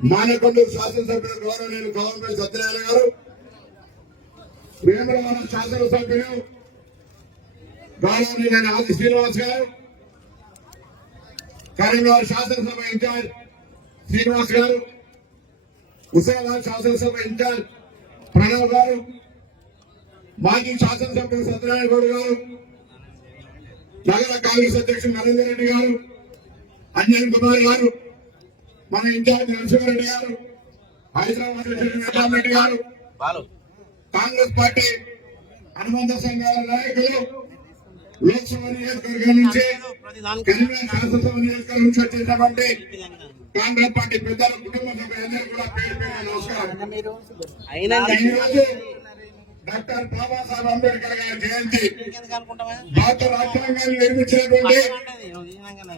మానకొండూరు శాసనసభ్యులు గౌరవనీయులు గవర్నమెంట్ సత్యనారాయణ గారు, వేములవాడ శాసనసభ్యులు గౌరవనీయులైన ఆది శ్రీనివాస్ గారు, కరీంనగర్ శాసనసభ ఇన్ఛార్జ్ శ్రీనివాస్ గారు, హుసేనాబాద్ శాసనసభ ఇన్ఛార్జ్ ప్రణవ్ గారు, మాజీ శాసనసభ్యులు సత్యనారాయణ గౌడ్ గారు, నగర కాంగ్రెస్ అధ్యక్షుడు నరేందర్ రెడ్డి గారు, అంజన్ కుమార్ గారు, మన ఇన్ఛార్జ్ నరసింహారెడ్డి గారు, హైదరాబాద్ రెడ్డి గారు, కాంగ్రెస్ పార్టీ అనుబంధ సంఘాల నాయకులు, లోక్సభ నియోజకవర్గం నుంచి కరీంనగర్ శాసనసభ నియోజకవర్గం నుంచి వచ్చేసినటువంటి కాంగ్రెస్ పార్టీ పెద్దల కుటుంబ సభ్యులందరూ కూడా పేరు పేరు నమస్కారం. ఈరోజు డాక్టర్ బాబాసాహెబ్ అంబేద్కర్ గారి జయంతి. భారత రాజ్యాంగాన్ని నిర్మించినటువంటి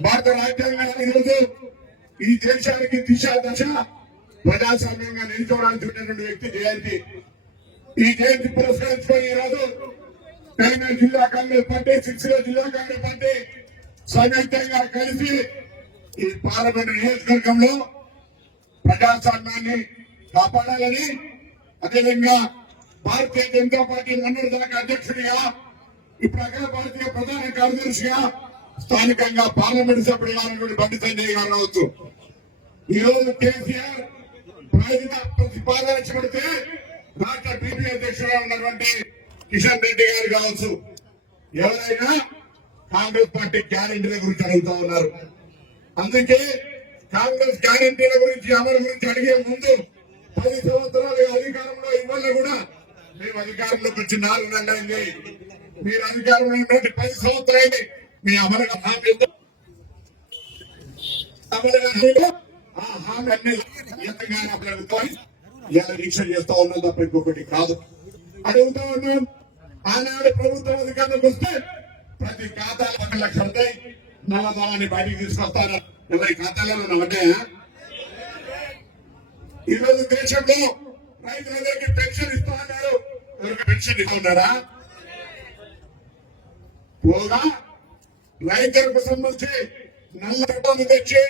భారత రాజ్యాంగాన్ని ఈరోజు ఈ దేశానికి దిశ దశ ప్రజాస్వామ్యంగా నిలుచోవడానికి ఉన్నటువంటి వ్యక్తి జయంతి. ఈ జయంతి పురస్కరించుకొని ఈరోజు తెలంగాణ జిల్లా కాంగ్రెస్ పార్టీ, సిరిసిల్ల జిల్లా కాంగ్రెస్ పార్టీ సంయుక్తంగా కలిసి ఈ పార్లమెంట్ నియోజకవర్గంలో ప్రజాస్వామ్యాన్ని కాపాడాలని, అదేవిధంగా భారతీయ జనతా పార్టీ మన్నూరు దాకా అధ్యక్షుడిగా, ఇప్పుడు అఖిల భారతీయ ప్రధాన కార్యదర్శిగా, స్థానికంగా పార్లమెంట్ సభ్యుడిగా ఉన్నటువంటి బండి సంజయ్ గారు కావచ్చు. ఈ రోజు కేసీఆర్ ప్రతిపాదన పెడితే రాష్ట్ర టీపీ అధ్యక్షుడిగా ఉన్నటువంటి కిషన్ రెడ్డి గారు కావచ్చు, ఎవరైనా కాంగ్రెస్ పార్టీ గ్యారెంటీల గురించి అడుగుతా ఉన్నారు. అందుకే కాంగ్రెస్ గ్యారెంటీల గురించి, అమలు గురించి అడిగే ముందు 10 సంవత్సరాలు అధికారంలో ఇవ్వాలి కూడా మేము అధికారంలోకి వచ్చి 4 నెలలైంది. మీరు అధికారంలో ఉన్నటువంటి 10 సంవత్సరాలు మీ అమలు హామీ ఆ హామీ అన్ని ఎంతగానో ప్రభుత్వాన్ని ఇలా దీక్ష చేస్తా ఉన్నది తప్ప ఇంకొకటి కాదు. అడుగుతా ఉన్నాం. ఆనాడు ప్రభుత్వం అధికారంలోకి వస్తే ప్రతి ఖాతాలో 1 లక్ష ఉంటాయి, నల్లధనాన్ని బయటికి తీసుకొస్తారు. ఎవరి ఖాతాలో ఉంటాయా? ఈ రోజు దేశంలో రైతులందరికీ పెన్షన్ ఇస్తా ఉన్నారు. ఎవరికి పెన్షన్ ఇస్తున్నారా? పోగా రైతులకు సంబంధించి నల్ల తెచ్చి